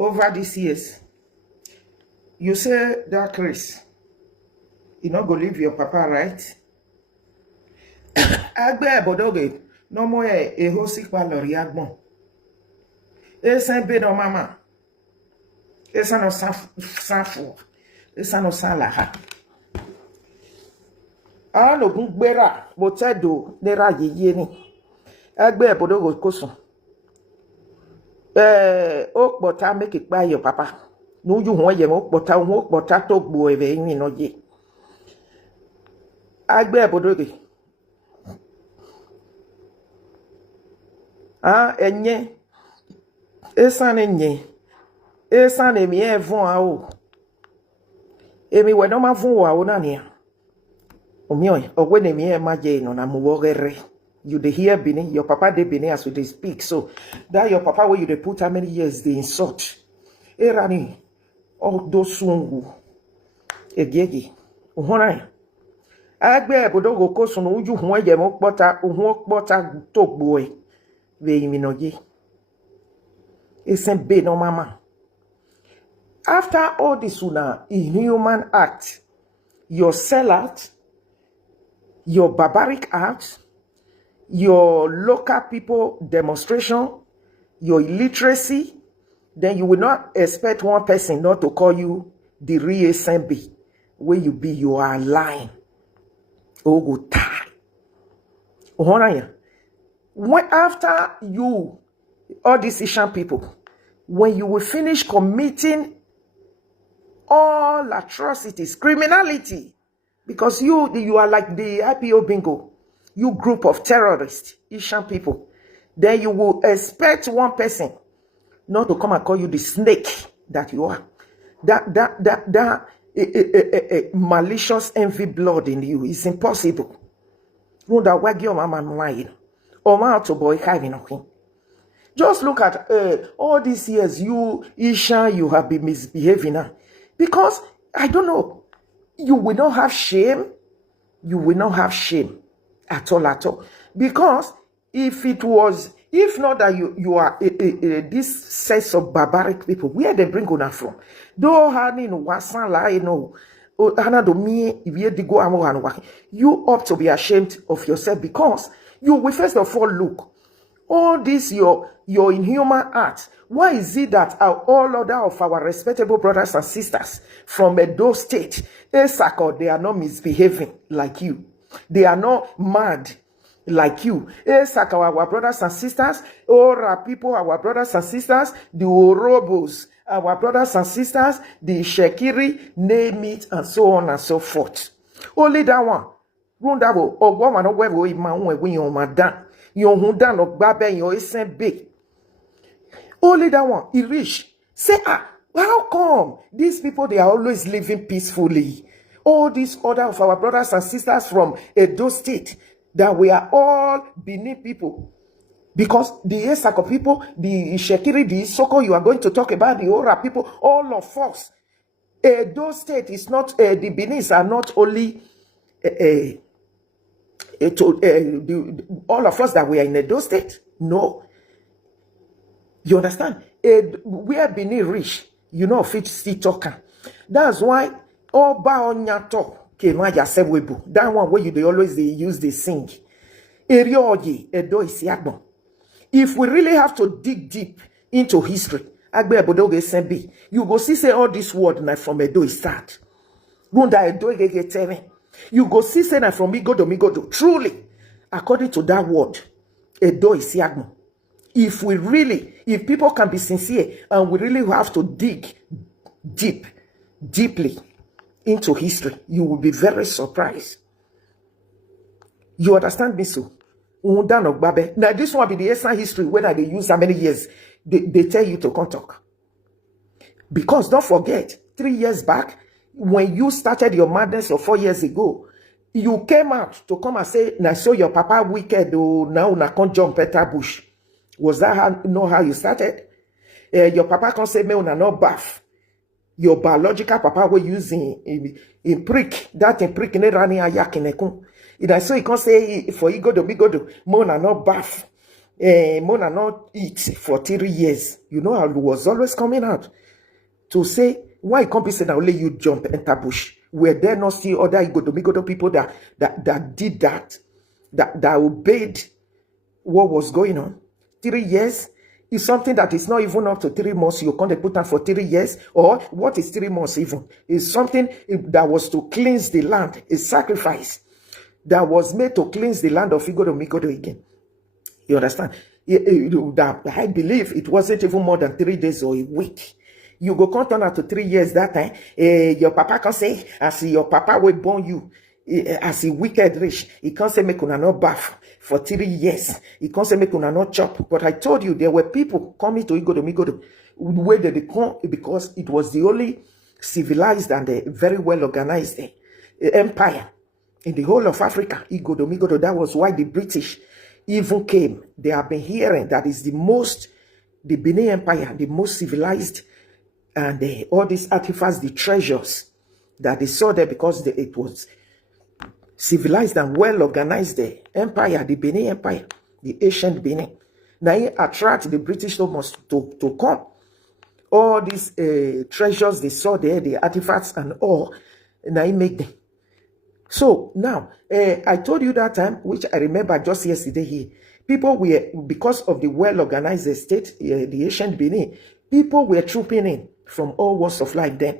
over these years. You say that Chris, you not go leave your papa, right? Agbe bodoge, no more a hosik palori agbon. Esan be no mama. Esan no sanfo. Esan no salaha. No gbera botedo nera yeye ni. Agbe bodogo kosun. Okpota make it by your papa. No you want your okpota to gbo eve yin no ye. Agbe bodoge. Enye. Esan enye. Esan emi evon a o. Emi we no ma fun wa o na ni. Omioy, ogwe emi e maje no na mu wogere. You dey hear Bini, your papa dey Bini as we dey speak. So that your papa where you dey put how many years they insult. Erani, all those sungu. Egegi. Uhona. Agbe bodogo kosun uju huwe je mo pota tok boy. Ve iminoje. Esen be no mama. After all this una inhuman act, your sellout, your barbaric act, your local people demonstration, your illiteracy, then you will not expect one person not to call you the real Esan. Where you be, you are lying. Oh, go die. When after you, all these Esan people, when you will finish committing all atrocities, criminality, because you are like the IPO bingo, you group of terrorists, Esan people, then you will expect one person not to come and call you the snake that you are. That malicious envy blood in you is impossible. Just look at all these years, you, Esan, you have been misbehaving now. Because, I don't know, you will not have shame. You will not have shame at all. Because if not that you are this set of barbaric people, where they bring una from? Though you ought to be ashamed of yourself, because you will first of all look all this your inhuman acts. Why is it that all other of our respectable brothers and sisters from Edo State, Esako, they are not misbehaving like you? They are not mad like you. Esako, our brothers and sisters, Ora people, our brothers and sisters, the Orobos, our brothers and sisters, the Shekiri, name it, and so on and so forth. Only that one. Rundabo, or woman, or where we when you're madam. Your hundan of Babe, your Esan big. Only that one, he rich. Say, how come these people, they are always living peacefully? All these other of our brothers and sisters from Edo State, that we are all Benin people. Because the Esako people, the Shekiri, the Isoko, you are going to talk about the Ora people, all of us. Edo State is not, the Benis are not only all of us that we are in Edo State. No. You understand? We are Benin rich. You know, fit still talking. That's why Oba Onyato Kemaja Sebwebu. That one where they always use the sing. Erioji Edo Isiagbo. If we really have to dig deep into history, Agbe Bodoge Esan, you go see say all this word na from Edo is start. Runda Edo Gegete. You go see say na from Migodo. Truly, according to that word, Edo Isiagbo. If people can be sincere and we really have to dig deeply into history, you will be very surprised. You understand me so? Now this one be the Esan history when they use how many years they tell you to come talk. Because don't forget, 3 years back, when you started your madness of 4 years ago, you came out to come and say, now so your papa wicked, oh, now na can't jump better bush. Was that how you started? Your papa can't say, me una no bath. Your biological papa were using in prick, that in prick, ne rani ayak in ekun. So you can't say, for you go to me go to, mo una no bath. Mona not eat for 3 years. You know, I was always coming out to say, why can't be say that only you jump enter bush? Were there not still other Igodomigodo people that did that obeyed what was going on? 3 years is something that is not even up to 3 months. You can't put on for 3 years. Or what is 3 months even? Is something that was to cleanse the land, a sacrifice that was made to cleanse the land of Igodomigodo again. You understand? I believe it wasn't even more than 3 days or a week. You go count on to 3 years that time. Your papa can say, as your papa will born you, as a wicked rich, he can't say make una not bath for 3 years. He can't say make una not chop. But I told you there were people coming to Igodomigodo where they come because it was the only civilized and very well organized empire in the whole of Africa. Igodomigodo. That was why the British even came. They have been hearing that is the Benin Empire, the most civilized, and all these artifacts, the treasures that they saw there because it was civilized and well organized empire, the Benin Empire, the ancient Benin. Now it attract the British so much to come. All these treasures they saw there, the artifacts and all, now it make them. So now, I told you that time, which I remember just yesterday here, people were, because of the well-organized state, the ancient Benin, people were trooping in from all walks of life then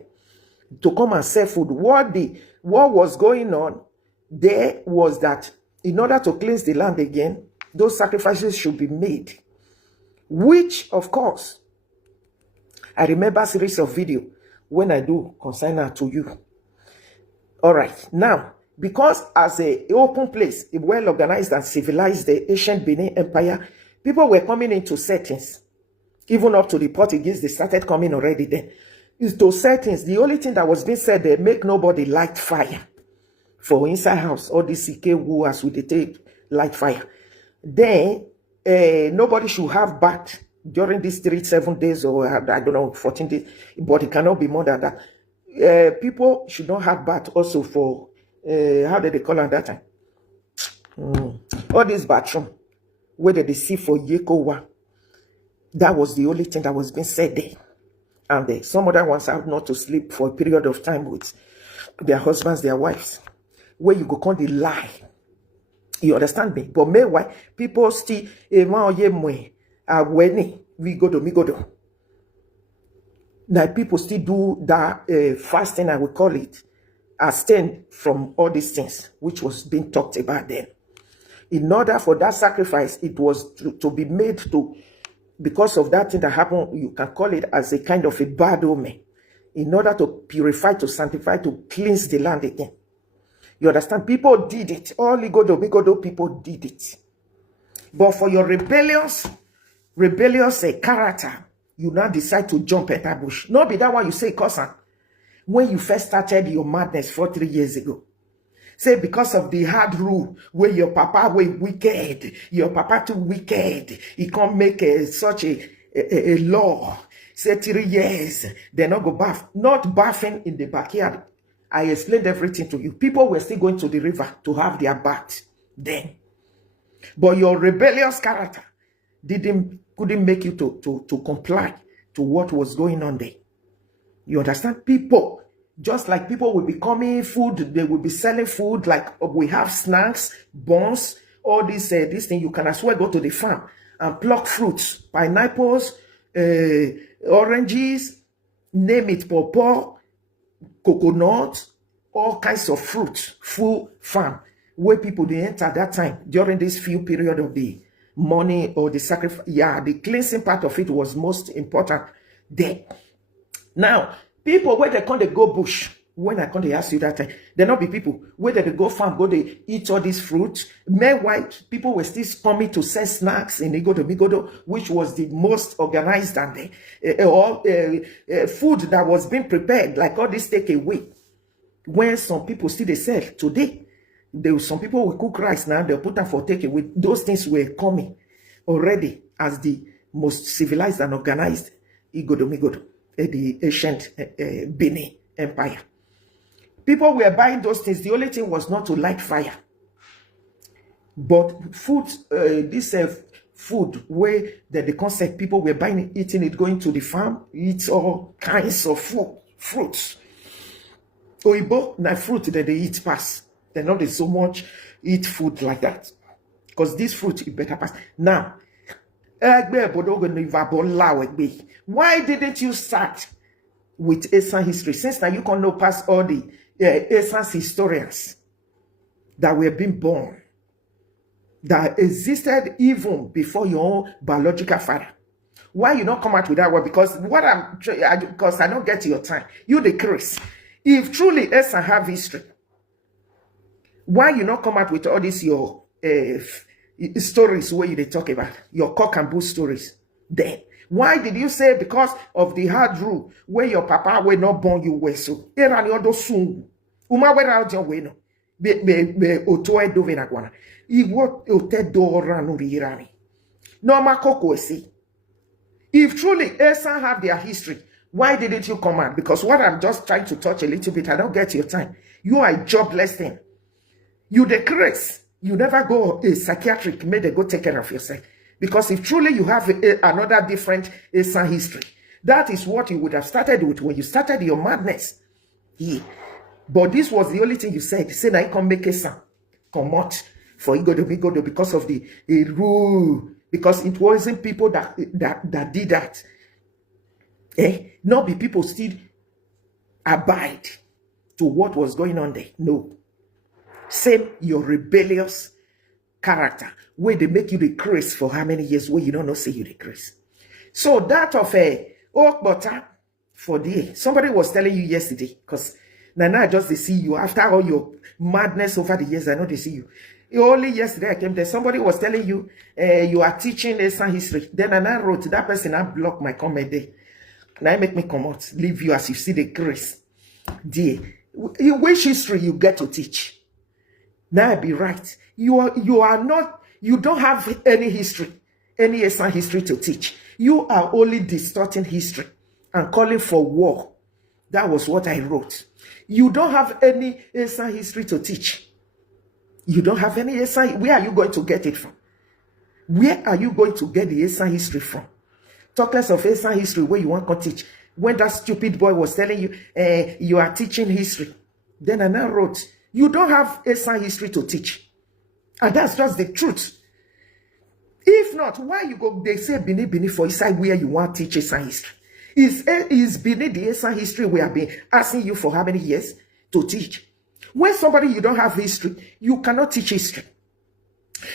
to come and sell food. What was going on there was that in order to cleanse the land again, those sacrifices should be made, which, of course, I remember a series of video when I do consign her to you. All right, now, because as a open place, a well-organized and civilized the ancient Benin Empire, people were coming into settings. Even up to the Portuguese, they started coming already then. Is those settings, the only thing that was being said, they make nobody light fire. For inside house, all these CK who as we take light fire. Then, nobody should have bath during these 7 days or, I don't know, 14 days. But it cannot be more than that. People should not have bath also for, how did they call it that time? All this bathroom, where did they see for Yekowa? That was the only thing that was being said there. And some other ones have not to sleep for a period of time with their husbands, their wives. Where you go come they lie. You understand me? But meanwhile, people still, we go to. Now people still do that fasting, I will call it, abstain from all these things, which was being talked about then. In order for that sacrifice, it was to be made to, because of that thing that happened, you can call it as a kind of a bad omen, in order to purify, to sanctify, to cleanse the land again. You understand? People did it. All Igodo people did it. But for your rebellious character, you now decide to jump at that bush. Not be that one you say, cousin, when you first started your madness 3 years ago. Say because of the hard rule where your papa were wicked, your papa too wicked, he can't make such a law. Say 3 years, they not go bath. Not bathing in the backyard. I explained everything to you. People were still going to the river to have their bath then. But your rebellious character couldn't make you to comply to what was going on there. You understand? People, just like people will be coming food, they will be selling food, like we have snacks, buns, all this thing. You can as well go to the farm and pluck fruits, pineapples, oranges, name it, pawpaw, coconut, all kinds of fruits, full farm, where people they enter that time during this few period of the money or the sacrifice. Yeah, the cleansing part of it was most important there. Now, people where they come, they go bush. When I come to ask you that time, there not be people where they go farm, go they eat all these fruits. Meanwhile, people were still coming to sell snacks in Igodo, which was the most organized and food that was being prepared, like all this takeaway. When some people still they sell today, some people will cook rice now, they'll put them for takeaway. Those things were coming already as the most civilized and organized Igodo, the ancient Benin Empire. People were buying those things. The only thing was not to light fire. But food, this food where the concept people were buying, eating it, going to the farm, eat all kinds of fruits. Oibo, na fruit that they eat pass. They're not so much eat food like that. Because this fruit is better pass. Now, why didn't you start with Esan history? Since now you can know past all the Esan's historians that were being born, that existed even before your own biological father. Why you not come out with that word? Because because I don't get your time. You the Chris. If truly Esan have history, why you not come out with all these your stories where they talk about your cock and bull stories? Then why did you say because of the hard rule where your papa were not born you were so? Era ni odo sungu. Uma wera out your way no. Be otoe do venagwana. Iwo ote do ranu rirani. No makoko esi. If truly Esan have their history, why didn't you come out? Because what I'm just trying to touch a little bit, I don't get your time. You are a jobless thing. You the Chris. You never go a psychiatric, may they go take care of yourself. Because if truly you have another different Esan history, that is what you would have started with when you started your madness. Yeah. But this was the only thing you said. You said I can make Esan come out for Igodo because of the rule. Because it wasn't people that did that. Not be people still abide to what was going on there. No. Same your rebellious character where they make you the Chris for how many years where you don't know say you the Chris. So that of a Okbota for the somebody was telling you yesterday, because now I just they see you after all your madness over the years. I know they see you. Only yesterday I came there. Somebody was telling you you are teaching Esan history. Then I wrote that person I blocked my comment there. Now make me come out, leave you as you see the grace. Dear, in which history you get to teach? Now I be right. You don't have any history, any Esan history to teach. You are only distorting history and calling for war. That was what I wrote. You don't have any Esan history to teach. You don't have any Esan. Where are you going to get it from? Where are you going to get the Esan history from? Talk less of Esan history where you want to teach. When that stupid boy was telling you, you are teaching history. Then I now wrote, you don't have Esan history to teach. And that's just the truth. If not, why you go, they say Bini for inside where you want to teach Esan history. Is Bini the Esan history we have been asking you for how many years to teach? When somebody you don't have history, you cannot teach history.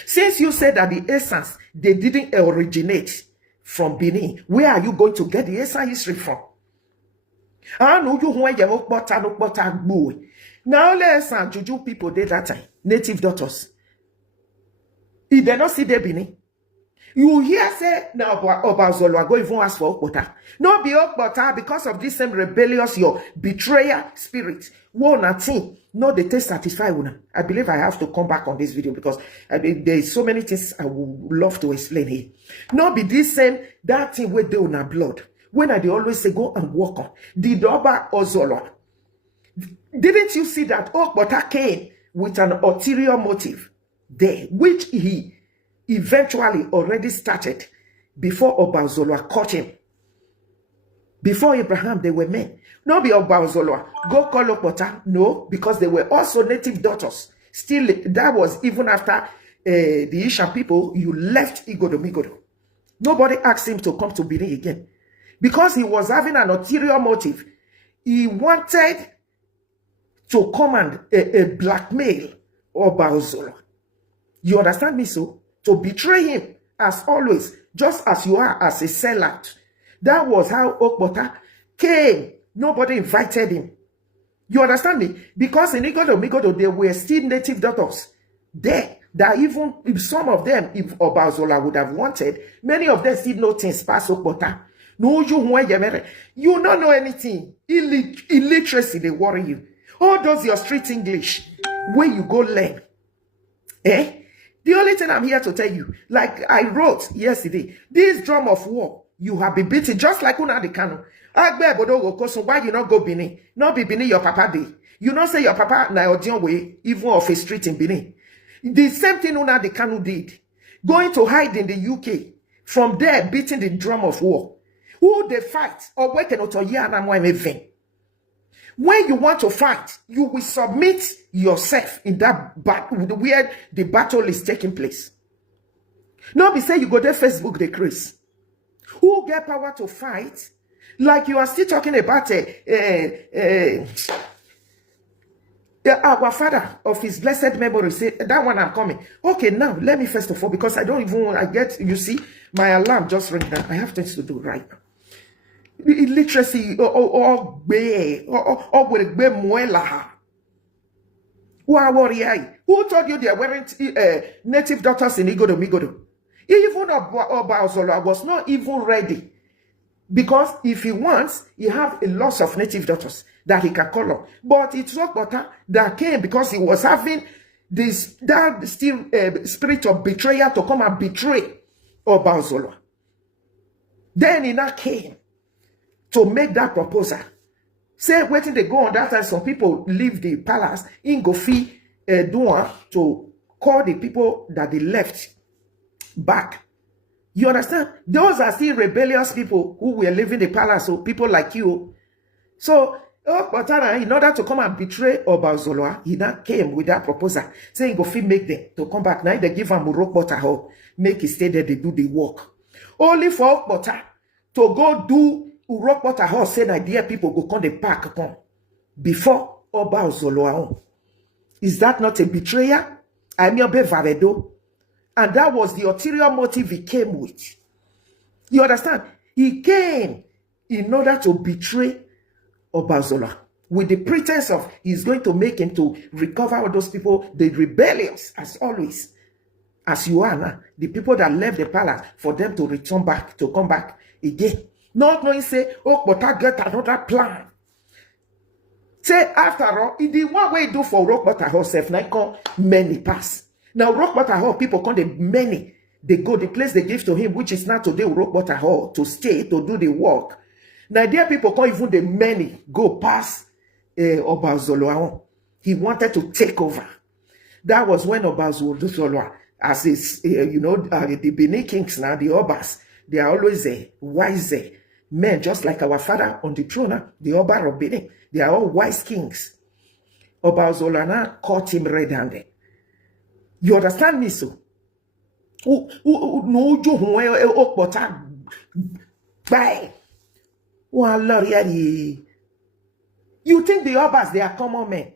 Since you said that the Esans, they didn't originate from Benin, where are you going to get the Esan history from? I know you when you look boy. Now let's Juju people did that time, native daughters. If they not see the Benin, you hear say now Obazolo go even ask for Okbota. No be Okbota because of this same rebellious your betrayer spirit. Woe nothing. No, they taste satisfy una. I believe I have to come back on this video because there is so many things I would love to explain here. No be this same that thing where they una blood. When I they always say go and walk on the Doba Ozolo. Didn't you see that Okbota came with an ulterior motive there, which he eventually already started before Obazolo caught him. Before Abraham, they were men. No be Obazolo. Go call Okbota. No, because they were also native daughters. Still, that was even after the Ishan people, you left Igodo. Nobody asked him to come to Benin again. Because he was having an ulterior motive. He wanted to come and blackmail Obazolo. You understand me so? To betray him, as always, just as you are as a sellout. That was how Okbota came. Nobody invited him. You understand me? Because in Igodo, there were still native daughters there. That even if some of them, if Obazola would have wanted, many of them still know things past Okbota. No, you don't know anything. Illiteracy, they worry you. All those your street English, where you go learn. The only thing I'm here to tell you, like I wrote yesterday, this drum of war, you have been beaten just like Una de Kano. Why you not go Benin? Not be Benin your papa day. You not say your papa na Odion way, even of a street in Benin. The same thing Una de Kano did. going to hide in the UK, from there beating the drum of war. Who they fight? Or Wetin when you want to fight, you will submit yourself in that where the battle is taking place. Not be say you go there Facebook the Chris. Who get power to fight? Like you are still talking about our father of his blessed memory said that one I'm coming. Okay, now let me first of all, because I don't even you see, my alarm just ring now. I have things to do right now. Illiteracy or who told you they are wearing native daughters in Igodo Migodo? Even Obaozola was not even ready. Because if he wants, he have a lot of native daughters that he can call on. But it's not Bota that came because he was having that spirit of betrayal to come and betray Obaozola. Then he now came to make that proposal. Say, waiting they go on that time, some people leave the palace in Gofi Dua to call the people that they left back. You understand? Those are still rebellious people who were leaving the palace, so people like you. So, in order to come and betray Obaozola, he now came with that proposal, saying Gofi make them to come back. Now they give him Urokbota, make he stay there, they do the work. Only for Okbota to go do Urokbota, say that dear people go come the park upon before Obaozola. Is that not a betrayer? I'm your Bevaredo. And that was the ulterior motive he came with. You understand? He came in order to betray Obaozola with the pretense of he's going to make him to recover all those people, the rebellious, as always, as you are now, the people that left the palace, for them to return back, to come back again. Not knowing, say, oh, but I get another plan. Say, after all, in the one way do for Rockbota herself, now come many pass. Now, Rockbota Hall, people come the many. They go, the place they give to him, which is not today Rockbota Hall, to stay, to do the work. Now, there people come even the many go past Obaozola. He wanted to take over. That was when Obaozola, as is, the Benin kings now, the Obas, they are always wise men, just like our father on the throne, the Oba of Benin. They are all wise kings. Obaozola now caught him red-handed. You understand me, so? You think the Obas, they are common men.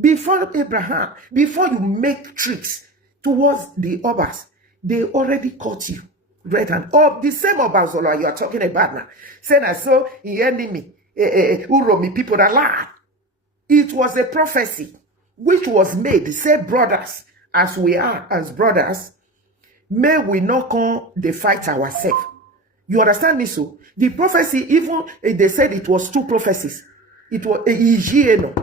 Before Abraham, before you make tricks towards the Obas, they already caught you. Red hand. Oh, the same Obaozola you are talking about now. Saying I saw the enemy, Uromi people that lie. It was a prophecy which was made, say brothers, as we are, as brothers, may we not come the fight ourselves. You understand me, so? The prophecy, even they said it was two prophecies. It was a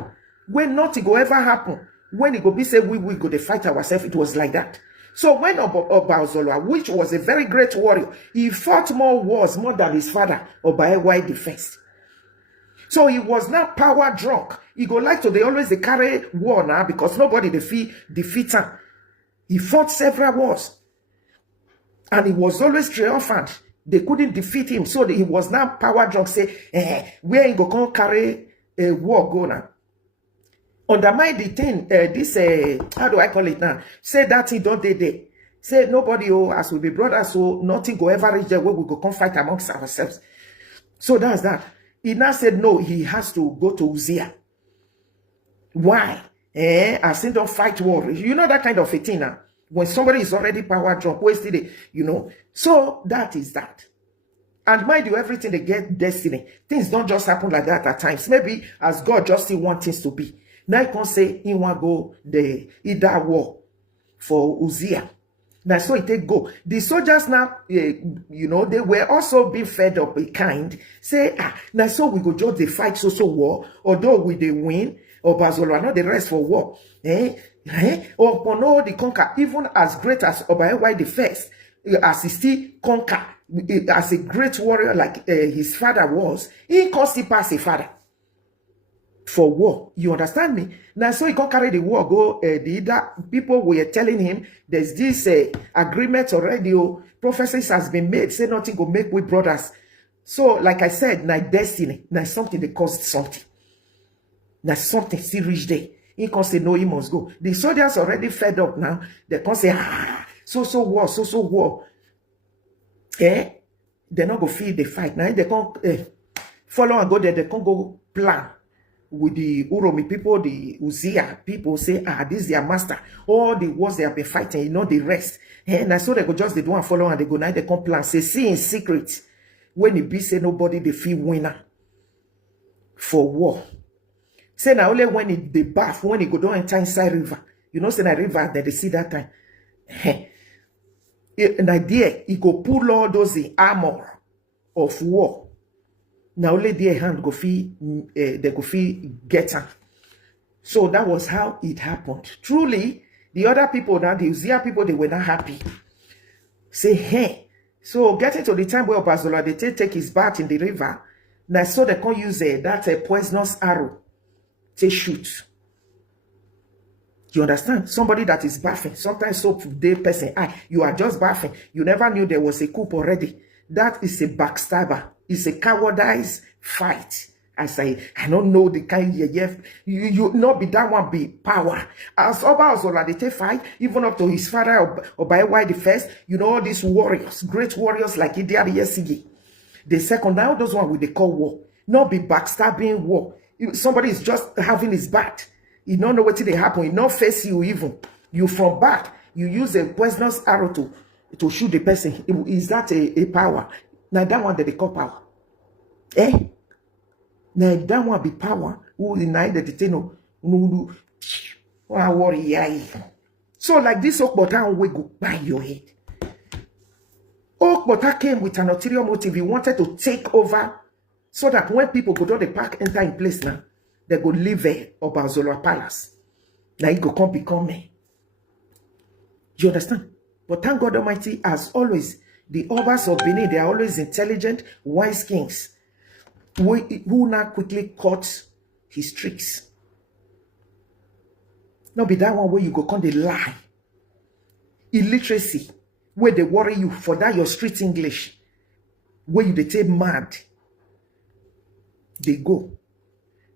when nothing will ever happen. When it go be said we go to fight ourselves, it was like that. So when Obaozola, which was a very great warrior, he fought more wars, more than his father, Obaewa the first. So he was not power drunk. He go like to, they always carry war now because nobody defeat him. He fought several wars. And he was always triumphant. They couldn't defeat him. So he was not power drunk. Say, where he go come carry a war go now. Undermine the thing, how do I call it now? Say that he don't dey there. Say nobody, as we be brothers, so nothing go ever reach there where we go come fight amongst ourselves. So that's that. He now said, no, he has to go to Uzziah. Why? I still don't fight war. You know that kind of a thing now. When somebody is already power drunk, wasted it, So that is that. And mind you, everything they get destiny. Things don't just happen like that at times. Maybe as God just still wants things to be. Now you can say, he want go either war for Uzziah. Now so it take go. The soldiers now, they were also being fed up a kind. Say, now so we go just the fight so war, although we they win, or Obaozola, not the rest for war. Or Pono the conquer, even as great as Obaewa the first, as he still conquer, as a great warrior like his father was, he can't still pass a father. for war. You understand me? Now, so he can't carry the war, go, people were telling him, there's this agreement already, prophecies has been made, say nothing go make with brothers. So, like I said, now destiny, now something they caused something. Now something still reach there. He can say, no, he must go. The soldiers already fed up now. They can say, so war. They're not going to feed the fight. Now they can't follow and go there. They can't go plan with the Uromi people, the Uzia people say, this is their master. All the wars they have been fighting, you know, the rest. And I saw they go just they do and follow and they go now they can't plan. Say, see in secret. When it be say nobody, they feel winner for war. Say now only when it the bath, when it go down enter inside river. You know, say na river that they see that time. An idea, he go pull all those the armor of war. Now only their hand go fee, they go fee get her. So that was how it happened. Truly, the other people now, the Uzia people, they were not happy. Say, hey. So getting to the time where Obazola, they take his bath in the river. Now so they can use that poisonous arrow to shoot. You understand? Somebody that is bathing. Sometimes so the person, you are just bathing. You never knew there was a coup already. That is a backstabber. It's a cowardice fight. I say, I don't know the kind you not be that one be power. As Obazola, they take fight, even up to his father or by why the first, you know, all these warriors, great warriors like Idiari Yesigi. The second, now those one with the call war. Not be backstabbing war. If somebody is just having his back. You don't know what they happen. You not face you even. You from back. You use a poisonous arrow to shoot the person. Is that a power? Now that one that they call power. Now that one be power. Who deny that they know. So like this Okbota we go by your head. Okbota came with an ulterior motive. He wanted to take over so that when people go to the park, enter in place now, they go live there Obazola Palace. Now it go come become me. You understand? But thank God Almighty, as always, the Obas of Benin, they are always intelligent, wise kings who now quickly caught his tricks. Not be that one where you go come they lie. Illiteracy, where they worry you for that your street English, where you they take mad. They go.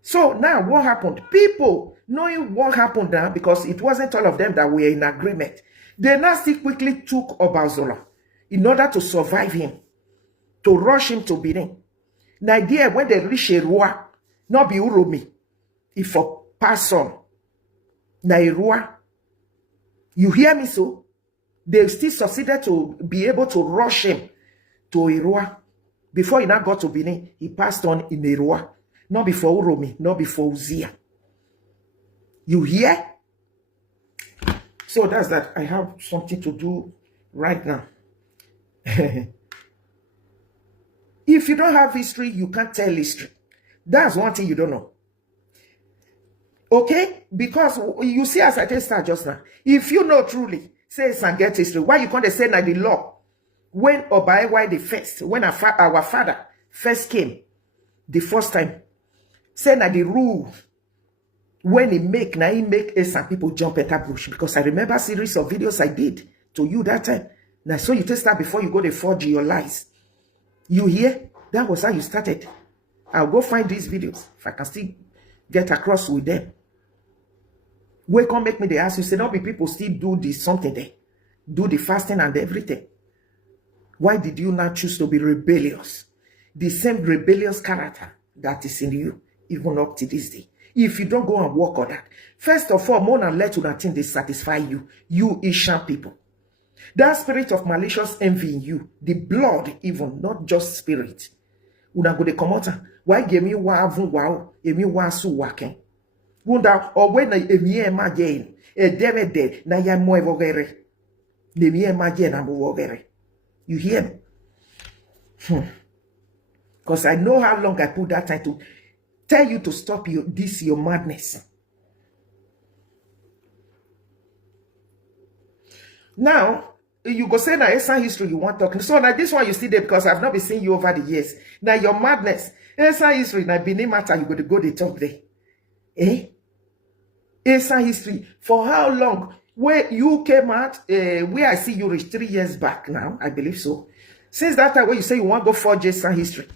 So now what happened? People knowing what happened now, because it wasn't all of them that were in agreement, they now still quickly took Obazola in order to survive him, to rush him to Benin. Now there when they reach Erua, not be Uromi, if for pass on. Now Erua, you hear me so? They still succeeded to be able to rush him to Erua. Before he now got to Benin, he passed on in Erua. Not before Uromi, not before Uzia. You hear? So that's that. I have something to do right now. If you don't have history, you can't tell history. That's one thing you don't know. Okay? Because you see, as I just started just now, if you know truly, say Esan get history, why you can't say that the law? When Obaewa the first, when our father first came, the first time, say that the rule, when he make Esan people jump at that bush. Because I remember a series of videos I did to you that time. Now, so you test that before you go to forge your lies. You hear? That was how you started. I'll go find these videos if I can still get across with them. Where come make me they ask you, say, no, be people still do this something there. Do the fasting and everything. Why did you not choose to be rebellious? The same rebellious character that is in you, even up to this day. If you don't go and work on that, first of all, more than let nothing they satisfy you, you Ishan people. That spirit of malicious envy in you, the blood even, not just spirit. Una go de komota. Why give me wa avun wow? Emi wa su waken. Wunda or when emi ema gain. E deme de na ya mo evogere. Nemi ema gain na mo vogere. You hear me? Because I know how long I put that time to tell you to stop your madness. Now, you go say na Esan history you want talking. So now this one you see there because I've not been seeing you over the years. Now your madness. Esan history, now Benin matter, you go to talk there. Eh? Esan history. For how long? Where you came out, where I see you reached 3 years back now, I believe so. Since that time when you say you want to go forge Esan history,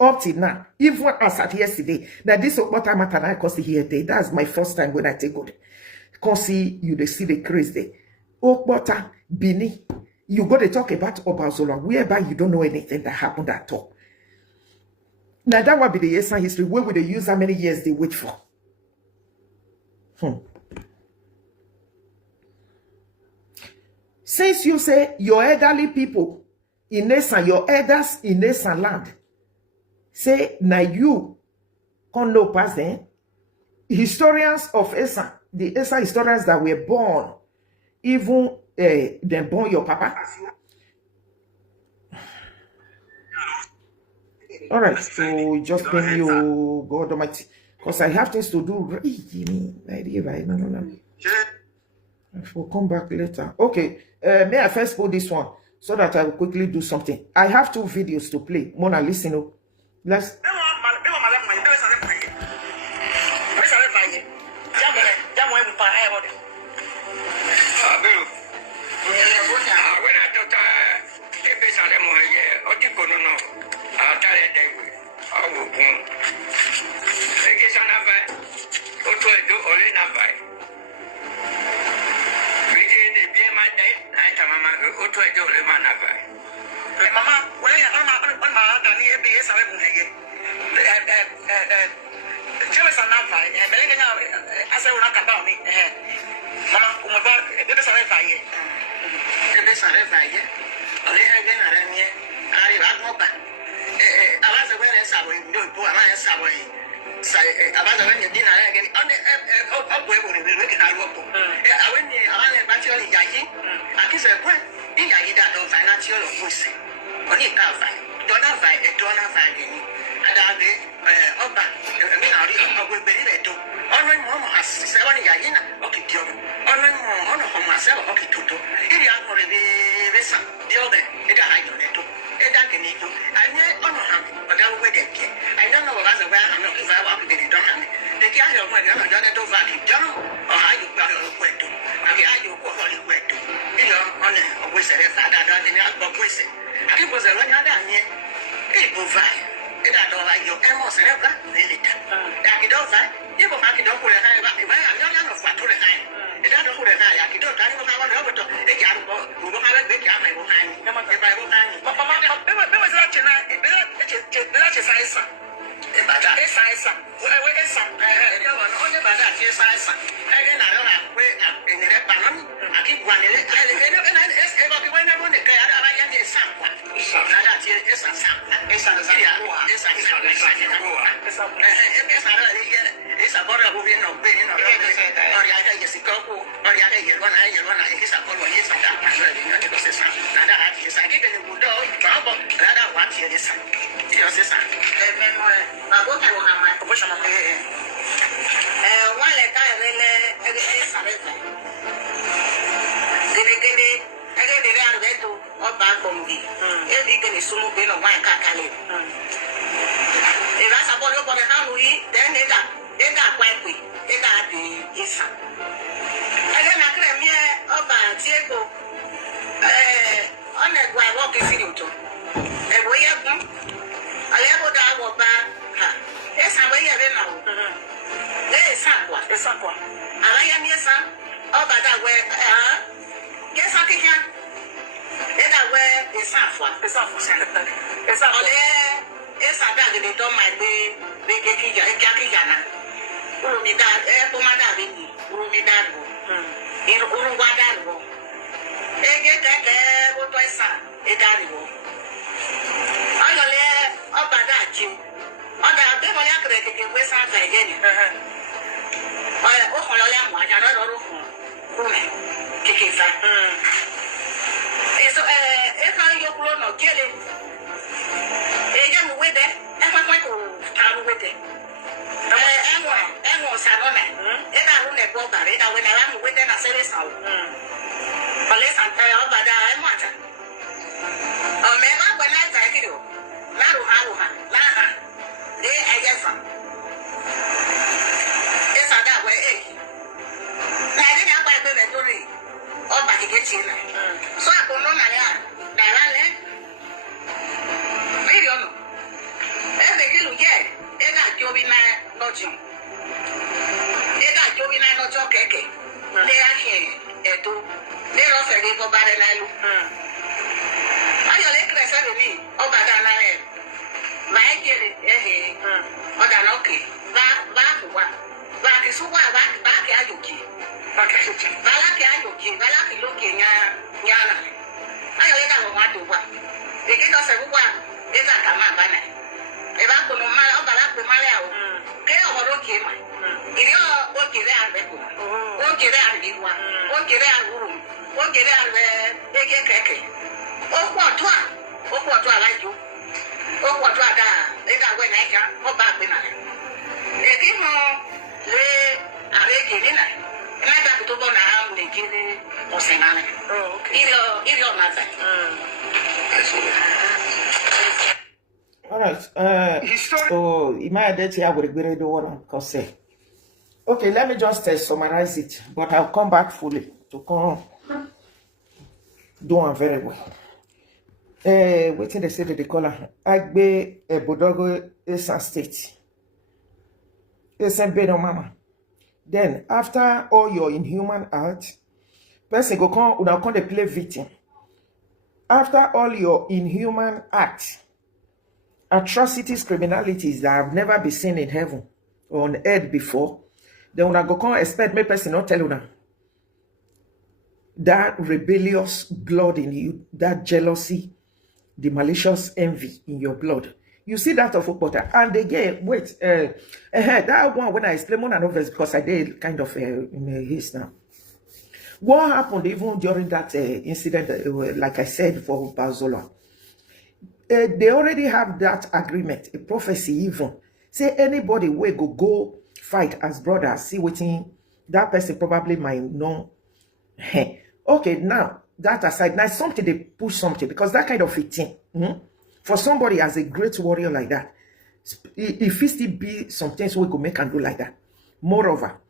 up till now, even as at yesterday, that this Okpota matter I can see here day. That's my first time when I take good. Can see you they see the craze there. Okpota, Bini, you go to talk about Obazola, whereby you don't know anything that happened at all. Now that would be the Esan history. Where would they use how many years they wait for? Since you say your elderly people in Esan, your elders in Esan land, say now you can't know past them. Historians of Esan, the Esan historians that were born, even them born your papa. All right, so just pay you, God Almighty, because I have things to do. No. We'll come back later. Okay, may I first put this one so that I will quickly do something. I have 2 videos to play. Mona, listen up. Let's. Wetin. So I go no na ya. Na le. Maybe ono. E be gilu je. E ga jobi na lojo. E ga jobi na lojo keke. Le ya he eto. Le ro fe ge go bare na lu. Ayo le kresa de ni. O ba da na le. Ma e gele o da na okay. Ba ke so wa ba ke ayoki. Bala ke ayoki, bala ke loke nya na. Ayo le ka mo wa do wa. E ke do se wa e za ka ma ba na. E ba ko no ma o bala ko ma le o. Ke o ro ke ma. Iri o ke le arbe ko. O ke le arbe wa. O ke le arbu. O ke le arbe e ke keke. O ko to ala jo. O ko to ada e da we na ja o ba pe na. E ki mo le are ke ni na. Na da to bo na am le ke le o se na. Oh, okay. Ilo na za. All right. So, immediately I will agree the one because say. Okay, let me just summarize it, but I'll come back fully to come do one very well. Wetin they say that they call her Agbe Bodogo Esan State. Esan Bedo Mama. Then after all your inhuman acts, person go come una come dey play victim. After all your inhuman acts, atrocities, criminalities that have never been seen in heaven or on earth before, then una go come expect me person not tell una that rebellious blood in you, that jealousy, the malicious envy in your blood. You see that of Okpota. And again, wait, that one when I explain one another because I did kind of in a haste now. What happened even during that incident, like I said for Bazola? They already have that agreement, a prophecy even. Say anybody will go fight as brothers, see Wetin, that person probably might know. Okay, now, that aside, now something they push something because that kind of a thing, for somebody as a great warrior like that, if it still be some things we could make and do like that. Moreover,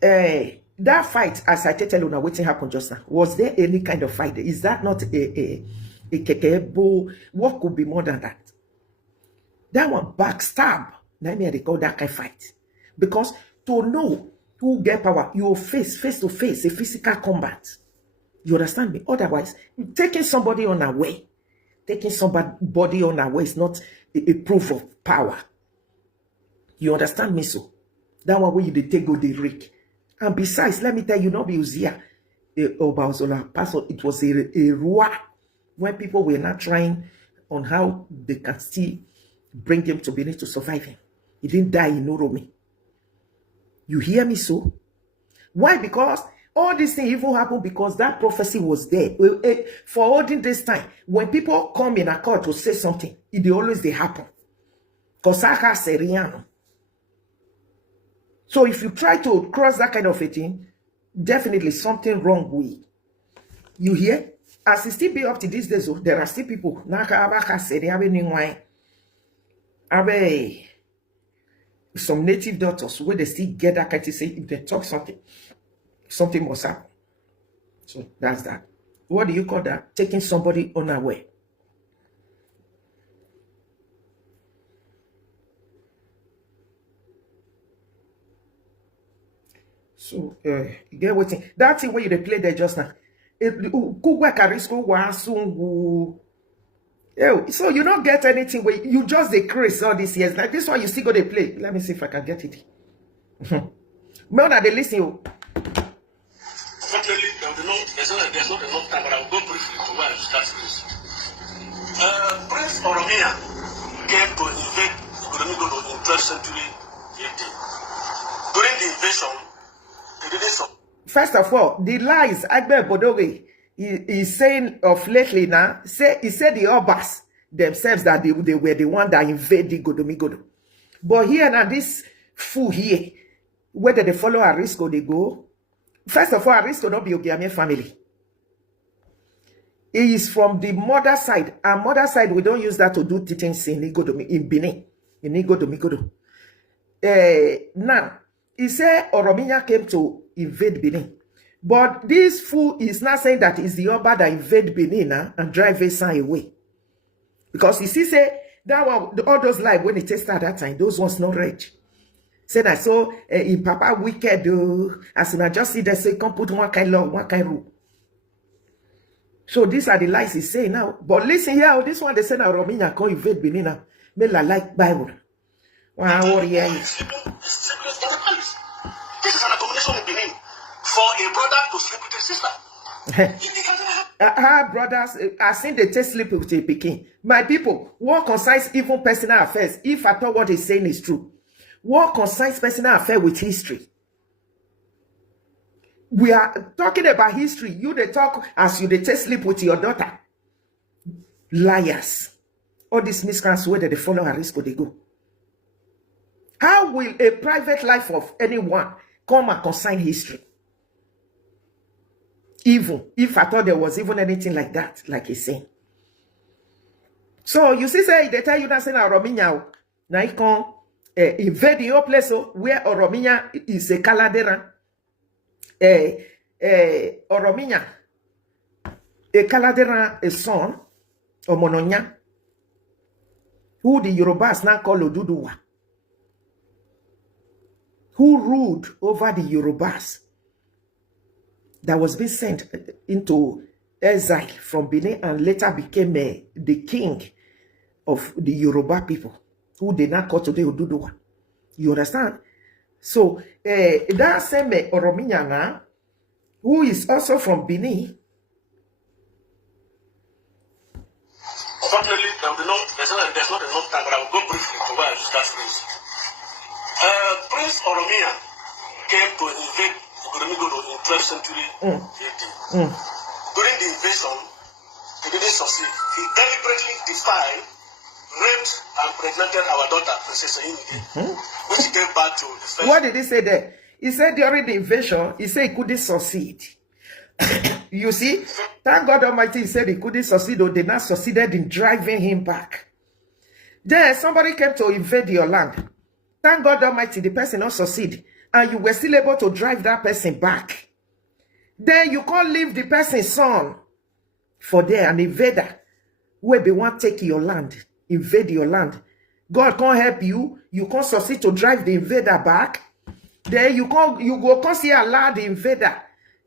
that fight, as I tell you now, Wetin happened just now, was there any kind of fight? Is that not a kekebo? What could be more than that? That one backstab. Now me they call that kind of fight. Because to know who get power, you face to face, a physical combat. You understand me? Otherwise, taking somebody unaware, taking somebody unaware is not a proof of power. You understand me? So that one where you take go the rig. And besides, let me tell you, not be Uzia Obazola Pastor, it was a roar when people were not trying on how they can still bring him to Benin to survive him. He didn't die in Oromi. You hear me so? Why? Because all these things even happened because that prophecy was there. For all this time, when people come in a court to say something, it always they happen. Because Seriano. So if you try to cross that kind of a thing, definitely something wrong with you hear? As it still be up to these days, there are still people. Some native doctors where they still get that kind of say if they talk something must happen. So that's that. What do you call that? Taking somebody unaware. So you get waiting. That thing where you play there just now. So you don't get anything where you just decrease all these years. Like this one, you still go to play. Let me see if I can get it. More than they listen. Unfortunately, there's not enough time, but I'll go briefly to where I start this. Prince Oromia came to invade Igbodomigodo in 12th century AD. During the invasion, they didn't survive. First of all, the lies Agbe Bodowe is saying of lately now, he said the Obas themselves that they were the one that invaded Igbodomigodo. But here now, this fool here, whether they follow Arisco, they go. First of all, Arisco not be Ogiame family. He is from the mother side. And mother side, we don't use that to do teachings in Benin, in Igbodomigodo. Now, he said Oromiya came to invade Benin. But this fool is not saying that it's the Oba that invade Benin and drive Esan away. Because you see, say, that one, all those live when it tested at that time, those ones not red. Said I saw in Papa wicked, as soon as just see they say, come put one kind law, one kind rule. So these are the lies he's saying now. But listen here, this one they say now Romina can't invade Benin. Mila like Bible. Wow, warrior. This is an accommodation in Benin for a brother to sleep with a sister. Brothers, I seen they take sleep with a Peking. My people, what concerns even personal affairs, if I thought what he's saying is true? What concerns personal affair with history? We are talking about history. You they talk as you they take sleep with your daughter. Liars. All these miscreants where they follow a risk they go. How will a private life of anyone come and consign history? Even if I thought there was even anything like that, like he's saying. So you see, say they tell you that saying Orominya, now you can invade your place where Orominya is a Caladera. Orominya, a Caladera, a son, or Mononya, who the Yorubas now call Oduduwa, who ruled over the Yorubas, that was being sent into exile from Benin and later became the king of the Yoruba people, who they now call today Oduduwa. You understand? So, that same Orominya, who is also from Benin. Unfortunately, there's not enough time, but I will go briefly to where I start this. Prince Orominya came to invade Igoromigodo in 12th century AD. During the invasion, he didn't succeed. He deliberately defied, raped, and pregnanted our daughter, Princess Oyinike, which gave birth to the first. What did he say there? He said during the invasion, he said he couldn't succeed. You see, thank God Almighty, he said he couldn't succeed, or they not succeeded in driving him back. Then somebody came to invade your land. Thank God Almighty, the person not succeed, and you were still able to drive that person back. Then you can't leave the person's son for there, an invader, where they want to take your land, invade your land. God can't help you. You can't succeed to drive the invader back. Then you go see allow the invader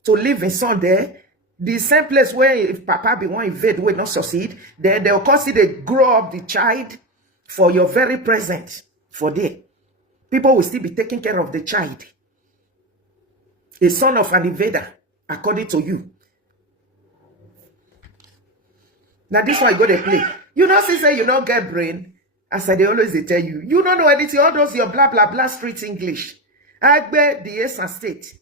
to live in son there. The same place where if Papa be one invade will not succeed, then they'll consider grow up the child for your very present for there. People will still be taking care of the child. A son of an invader, according to you. Now this one you go to play. You know, since you don't get brain, as I always tell you, you don't know anything. All those your blah blah blah street English. Agbe the Esan state.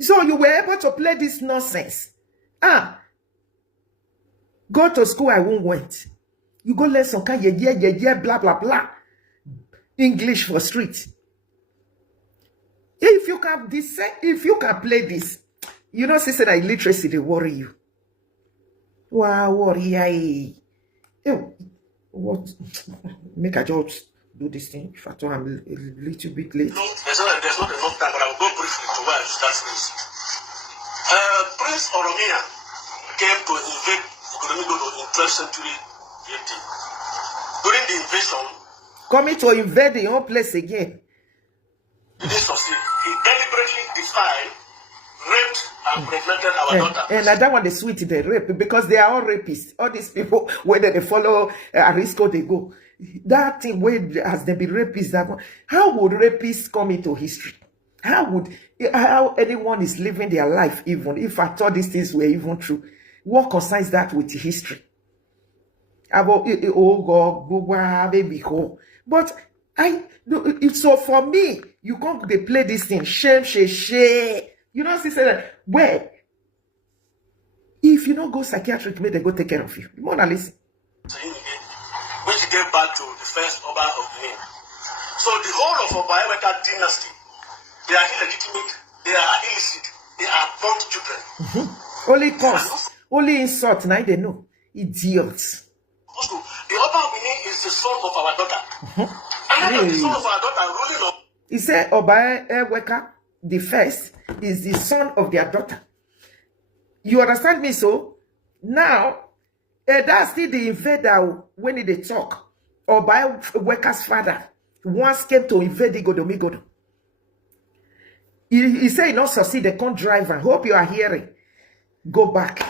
So you were able to play this nonsense. Go to school, I won't went. You go learn some kind of blah blah blah. English for street. If you can play this, you know, sister, that illiteracy they worry you. Wow, worry. What? Make a job. Do this thing. If I thought I'm a little bit late. No, there's not enough time, but I will go briefly to where I start this. Prince Orominya came to invade Igoromigodo in 12th century AD. During the invasion, coming to invade your own place again. He didn't succeed. He deliberately defied, raped, and pregnanted our daughter. And that one is sweet, they rape, because they are all rapists. All these people, whether they follow Arisco, they go. That thing, where has they been rapists? That one. How would rapists come into history? How anyone is living their life, even if I thought these things were even true? What concerns that with history? About but so for me, you can't they play this thing. Shame. You know, sister, where if you don't go psychiatric, may they go take care of you. You wanna listen? Which gave birth to the first Oba of Benin. So the whole of Oba dynasty, they are illegitimate, they are illicit, they are born children. Only cause, only insult, now they know. Idiots. The Oba of Benin is the son of our daughter. And really? The son of our daughter ruling on. He said Oba Eweka. the first is the son of their daughter. You understand me? So now, that's still the invader when they talk, or by worker's father once came to invade Igodo. He said he not succeed, they can't drive. I hope you are hearing. Go back.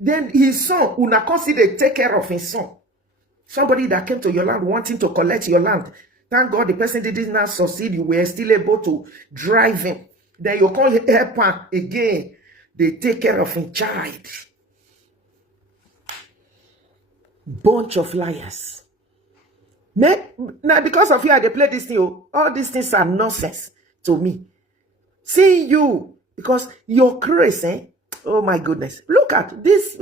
Then his son, una consider take care of his son. Somebody that came to your land wanting to collect your land. Thank God the person did not succeed. You were still able to drive him. Then you call help him again. They take care of his child. Bunch of liars. Now, because of you, they play this thing. All these things are nonsense to me. See you, because you're crazy. Oh my goodness. Look at this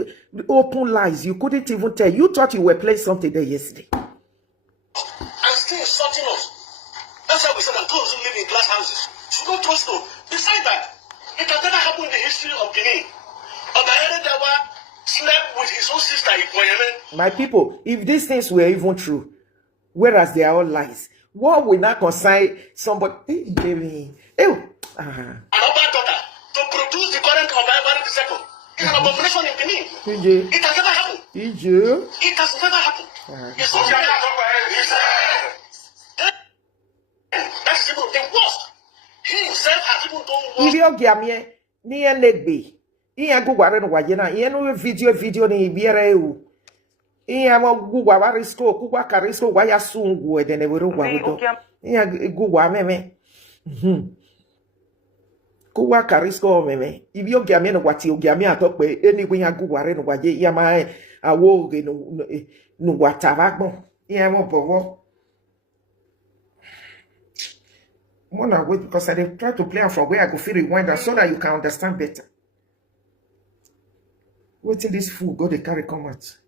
open lies. You couldn't even tell. You thought you were playing something there yesterday. And still insulting us. That's why we said that those who live in glass houses should not trust them. Besides that, it has never happened in the history of Guinea. Obayeredawa slept with his own sister in my people, if these things were even true, whereas they are all lies, what will not concern somebody? An Oba daughter to produce the current Obayere II. It's an abomination in Benin. It has never happened. It has never happened. It's not that is even the worst. He himself has even done worse. Ni enegbe. Iya gugware no wajena. Iya no video ni biere ewu. Iya mo gugwa warisko, gugwa karisko waya sungu edene wero gwawodo. Iya gugwa meme. Gugwa karisko meme. Ibi ogiame no wati ogiame atokpe enigwe ya gugware no waje iya ma awo ge no watabagbon. Iya mo bowo. Mona wait because I try to play from where I go feel rewind so that you can understand better. Wetin this fool go they carry come out?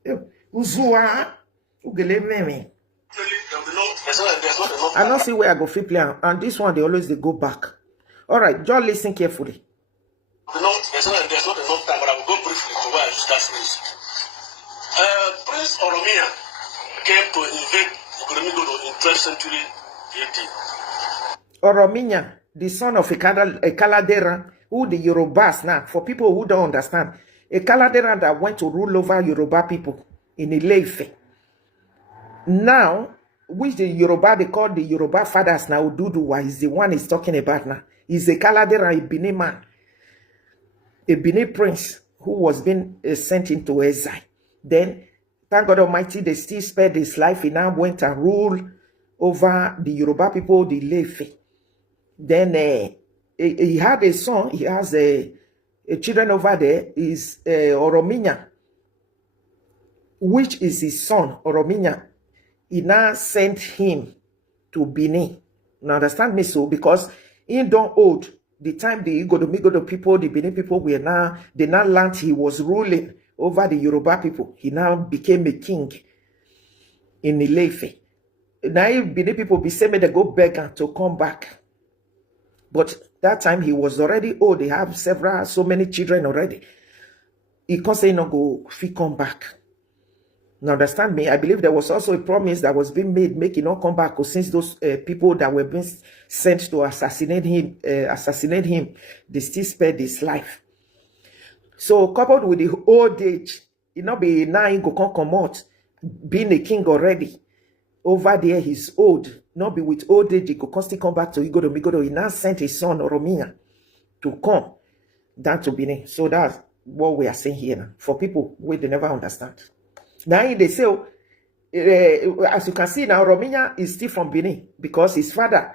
Uzua, ugele meme. I don't see where I go feel play, and this one they always they go back. All right, just listen carefully. There's not enough time, but I will go briefly to where I just got finished. Prince Oromia came to invade Igoromigodo in 12th century AD. Orominya, the son of a Kaladera, who the Yorubas now, for people who don't understand, a Kaladera that went to rule over Yoruba people in Ile-Ife. Now, which the Yoruba, they call the Yoruba fathers now, Ududuwa is the one he's talking about now. He's a Kaladera, a Benin man, a Benin prince who was being sent into exile. Then, thank God Almighty, they still spared his life. He now went and ruled over the Yoruba people, the Ile-Ife. Then he had a son. He has a children over there. Is Orominya, which is his son, Orominya. He now sent him to Benin. Now understand me so, because he don't old the time the Igodomigodo people, the Benin people were now, they now learned he was ruling over the Yoruba people. He now became a king in Ile-Ife. Now Benin people be saying they go beg to come back. But that time he was already old. They have so many children already. He can't say no go fit come back. Now understand me. I believe there was also a promise that was being made, make him not come back, since those people that were being sent to assassinate him, they still spared his life. So coupled with the old age, it not be now he go come out, being a king already. Over there, he's old. Not be with old age, he could constantly come back to Igodomigodo. He now sent his son, Oromia, to come down to Benin. So that's what we are saying here now. For people who they never understand. Now they say, as you can see now, Oromia is still from Benin because his father,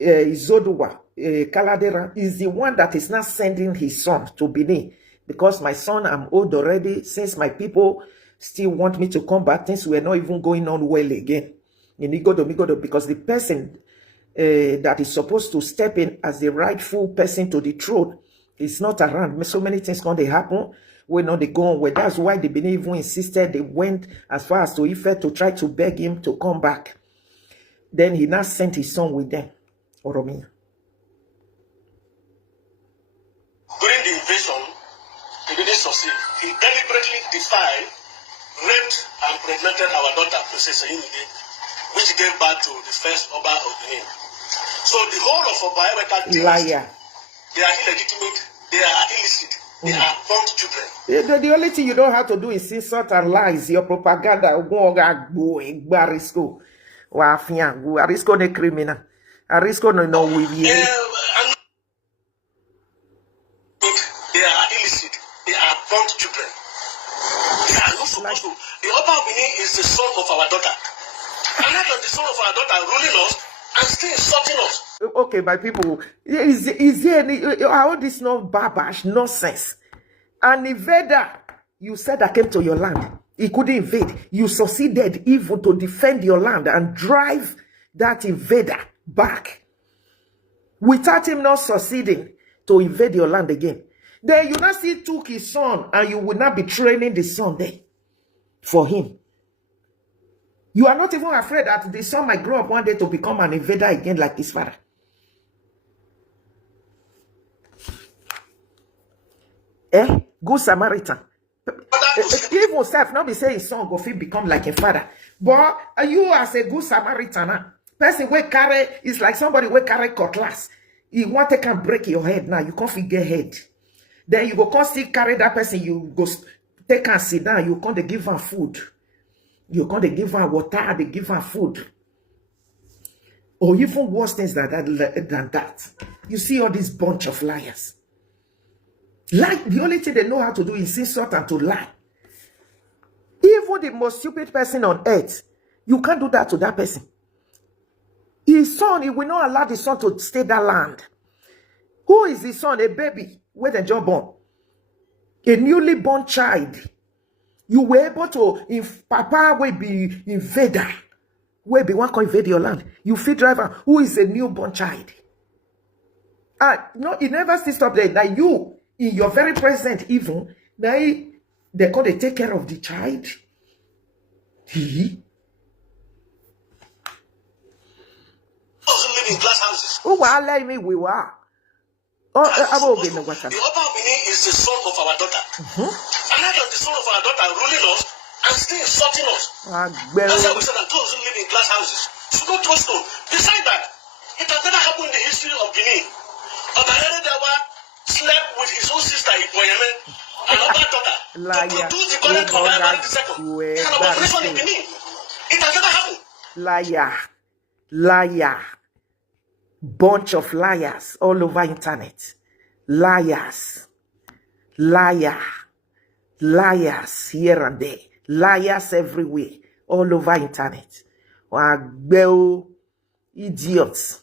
Izoduwa, Kaladera, is the one that is now sending his son to Benin. Because my son, I'm old already, since my people still want me to come back, things were not even going on well again in Igodomigodo, because the person that is supposed to step in as the rightful person to the throne is not around. So many things going to happen when they go on. Well, that's why the Benin even insisted. They went as far as to Ife to try to beg him to come back. Then he now sent his son with them, Oromia. During the invasion, he didn't succeed. He deliberately defied, raped and impregnated our daughter, Princess Yinide, which gave birth to the first Oba of Benin. So the whole of our biological things, Liar. they are illegitimate, they are illicit, they are born children. The only thing you know how to do is insult and lies. Your propaganda. Arisco. Arisco ne criminal. Arisco no with you. They are illicit, they are born children. They are not supposed to. The upper meaning is the son of our daughter. And not the son of our daughter ruling us and still insulting us. Okay, my people, is there any, how this no barbash nonsense? An invader, you said that came to your land. He couldn't invade. You succeeded even to defend your land and drive that invader back. Without him not succeeding to invade your land again. Then you not still took his son and you will not be training the son there for him. You are not even afraid that the son might grow up one day to become an invader again like his father. Good Samaritan. Even self not be saying his son go fit become like a father. But you as a good Samaritan, person we carry is like somebody we carry cutlass. You want to can break your head now. You can't figure head. Then you go come still carry that person. You go take and sit down. You can't give her food. You can't give her water. They give her food. Or even worse things than that. You see all this bunch of liars. Like the only thing they know how to do is insult and to lie. Even the most stupid person on earth, you can't do that to that person. His son, he will not allow the son to stay that land. Who is the son? A baby. Where the job born? A newly born child. You were able to, if Papa will be invader, will be one can invade your land. You feed driver who is a newborn child. No, it never still stop there. Now you, in your very present even, now they call they take care of the child. Live in glass houses. Oh, well, let me we were. Oh, the upper meaning is the son of our daughter. And not the son of our daughter ruling us and still insulting us. That's why we said that those who live in glass houses should not trust them. Besides that, it has never happened in the history of Guinea. Obaheredawa slept with his own sister Iboyeme, another daughter, to produce the current Obaheredawa II. It's an operation in Guinea. It has never happened. Liar. Bunch of liars all over internet. Liars here and there. Liars everywhere, all over internet. Idiots.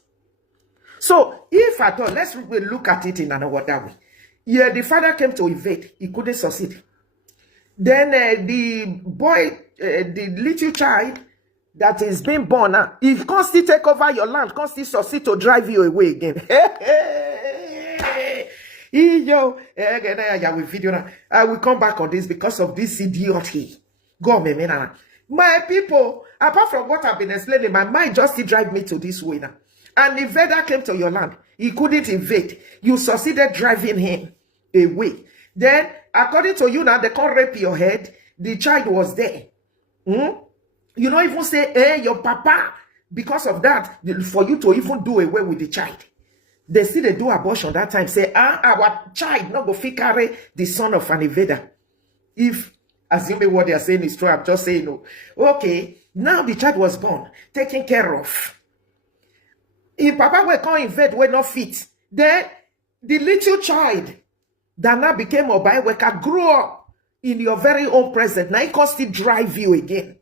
So, if at all, let's look at it in another way. Yeah, the father came to invade. He couldn't succeed. Then the boy, the little child that is being born now, he can't still take over your land, can't still succeed to drive you away again. I will come back on this because of this idiocy. Go, man. My people, apart from what I've been explaining, my mind just still drive me to this way now. An invader came to your land. He couldn't invade. You succeeded driving him away. Then, according to you now, they can't rape your head. The child was there. You don't even say, hey, your papa. Because of that, for you to even do away with the child. They see they do abortion that time. Say, our child not go fit carry the son of an invader. If, assuming what they are saying is true, I'm just saying no. Okay, now the child was born, taken care of. If papa will come invade, we're not fit. Then, the little child that now became a bioworker grew up in your very own presence. Now he can still drive you again.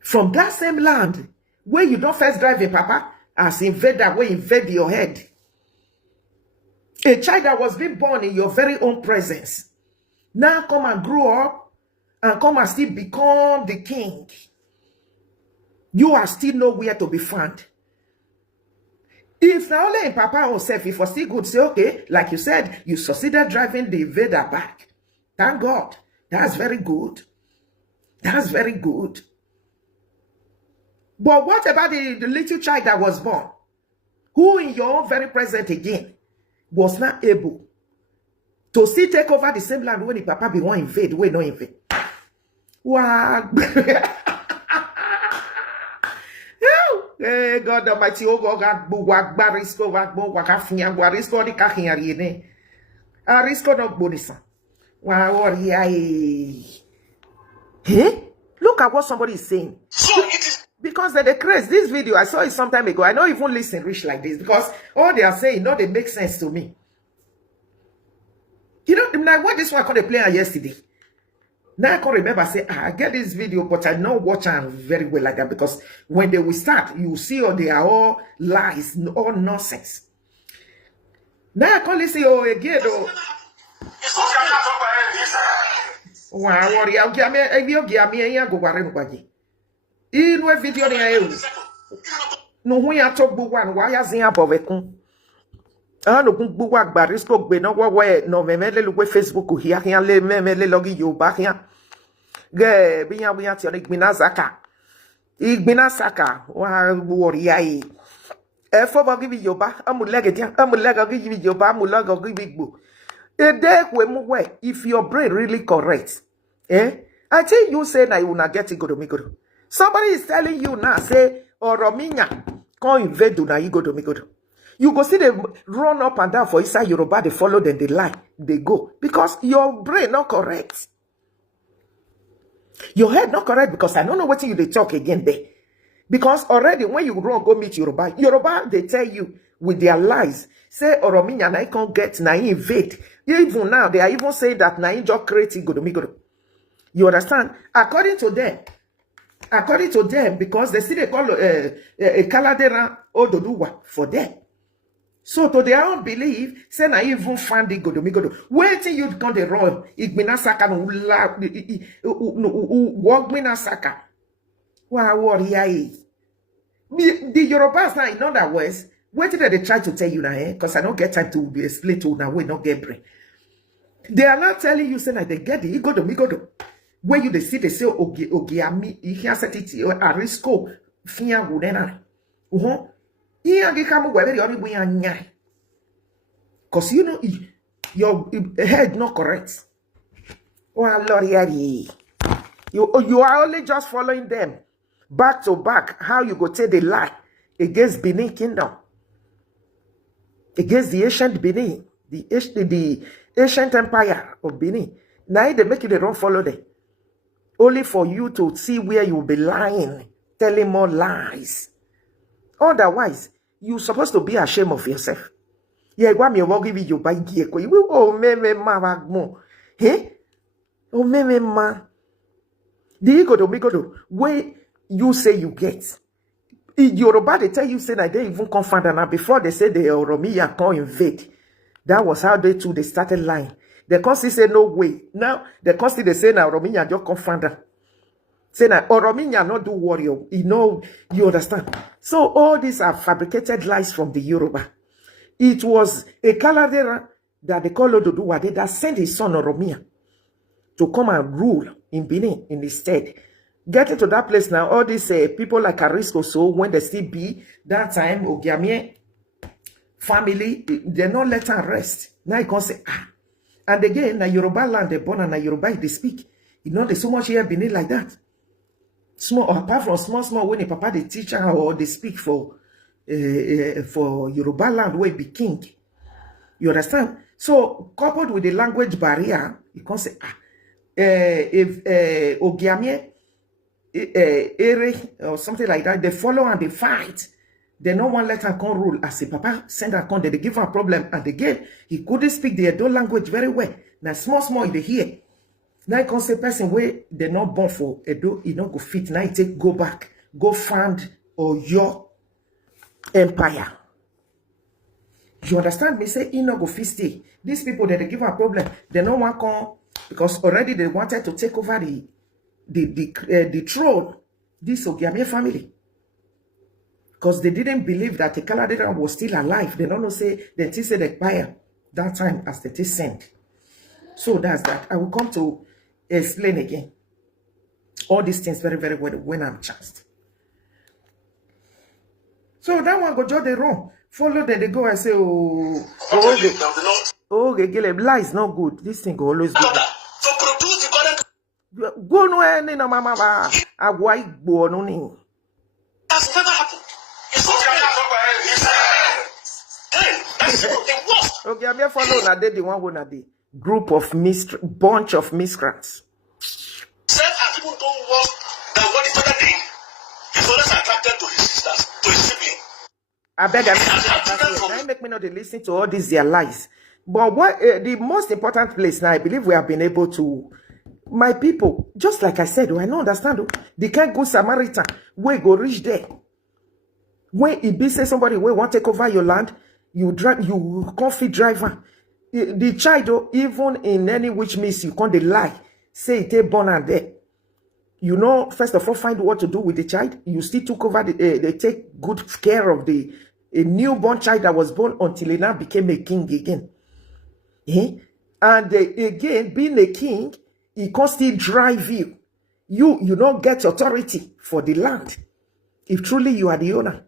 From that same land, where you don't first drive a papa, as invader, where invade your head. A child that was being born in your very own presence. Now come and grow up, and come and still become the king. You are still nowhere to be found. If now only in papa himself, if was still good, say, okay, like you said, you succeeded driving the invader back. Thank God. That's very good. That's very good. But what about the little child that was born? Who in your own very present again was not able to still take over the same land when the papa be one invade, we no invade. Wow. God Almighty, oh God, wag barisko, wag bo, wakafinya, warisko, di kahinyari ne. Arisko no bonisa. Hey, look at what somebody is saying. So it is. Because they craze this video, I saw it some time ago. I don't even listen rich like this because all they are saying, no, they make sense to me. You know, now what this one I called the player yesterday. Now I can remember say, I get this video, but I don't watch them very well like that because when they will start, you see, oh, they are all lies, all nonsense. Now I can listen, oh, again, oh. Wow, worry, I'll give me a go worry. In what video they are? No, we are talking about one. Why is he above it? Ah, no, good work, but it's spoke. No, what no, me look with Facebook here. Here, me logi you back here. Ge, we are at your Igbinasaka. Igbinasaka. Worry, I. For give you back. I'm leg it. I'm leg. I'll give you back. I'm leg. I'll give you. A day when way, if your brain really correct, I tell you say na you na get it go to me go. Somebody is telling you now, say, Orominya, come invade na you go to me go. You go see them run up and down for inside Yoruba, they follow them, they lie, they go. Because your brain not correct. Your head not correct because I don't know what you they talk again there. Because already when you run, go meet Yoruba, they tell you with their lies, say Orominya na can't get na invade. Even now, they are even saying that na just create go to me go. You understand? According to them, because they see they call a Kaladera Ododuwa for them. So to their own belief, say na even find it go to me go. Waiting you come the run, Igbinasaka no walk Minasaka. The Yorubas now, in other words, what did they try to tell you now? Because I don't get time to be explained to now. We not get brain. They are not telling you say like they get the ego to me go to. When you they see they say ogiami, he set it arisco fia wunena. Here they come where the only way anya. Cause you know your head not correct. Oh Lord, you are only just following them back to back. How you go take the lie against Benin Kingdom, against the ancient Benin, the ancient empire of Benin. Now they make you they don't follow them. Only for you to see where you will be lying, telling more lies. Otherwise, you're supposed to be ashamed of yourself. Yeah, what me will give you by gear. Oh, me ma. Hey? Oh, me ma. The ego to me go to where you say you get. In Yoruba, they tell you say that they even confirm that now before they say the Oromiya can't invade. That was how they started lying. The consti say no way. Now the consti they say now Oromiya just confirm that. Say now Oromiya not do warrior. You understand? So all these are fabricated lies from the Yoruba. It was a Kaladera that they call Ododuwade that sent his son Oromiya to come and rule in Benin in his stead. Getting to that place now, all these people like Arisco, so when they still be that time, Ogiamie family, they not let her rest. Now you can say, And again, na Yoruba land, they born and na Yoruba they speak. You know, there's so much here Benin like that. Small, apart from small, when the papa they teach her or they speak for Yoruba land where be king. You understand? So, coupled with the language barrier, you can say, if Ogiamie, Ere, or something like that, they follow and they fight. They no one let her come rule. As a papa send her come, they give her a problem. And again, he couldn't speak the Edo language very well. Now, small, they hear. Now, you can say person where they not born for Edo, you not go fit. Now, you take, go back, go find your empire. You understand me? Say, you not go fit stay. These people that they give her a problem, they no one come because already they wanted to take over the throne. This Ogiamie family. Because they didn't believe that the Kaladera was still alive. They don't know say they say the expire that time as they sent. So that's that. I will come to explain again all these things very, very well when I'm chanced. So that one go just the wrong. Follow them, they go and say, lie is not good. This thing go always good. So produce the current. Go no any no mama. That's never happened. The worst. Okay, I'm here follow na the one who na the group of bunch of miscreants. Said as people don't worse than what the father did. He's always attracted to his sisters, to his sibling. I beg I make me not listen to all these their lies. But what the most important place now, I believe we have been able to, my people, just like I said, I don't understand. They can't go Samaritan, we go reach there. When it be say somebody will want to take over your land, you drive, you can't fit driver. The child, even in any which means you can't lie, say it ain't born and there. You know, first of all, find what to do with the child. You still took over they take good care of a newborn child that was born until he now became a king again. And again, being a king, he can still drive you. You don't get authority for the land. If truly you are the owner.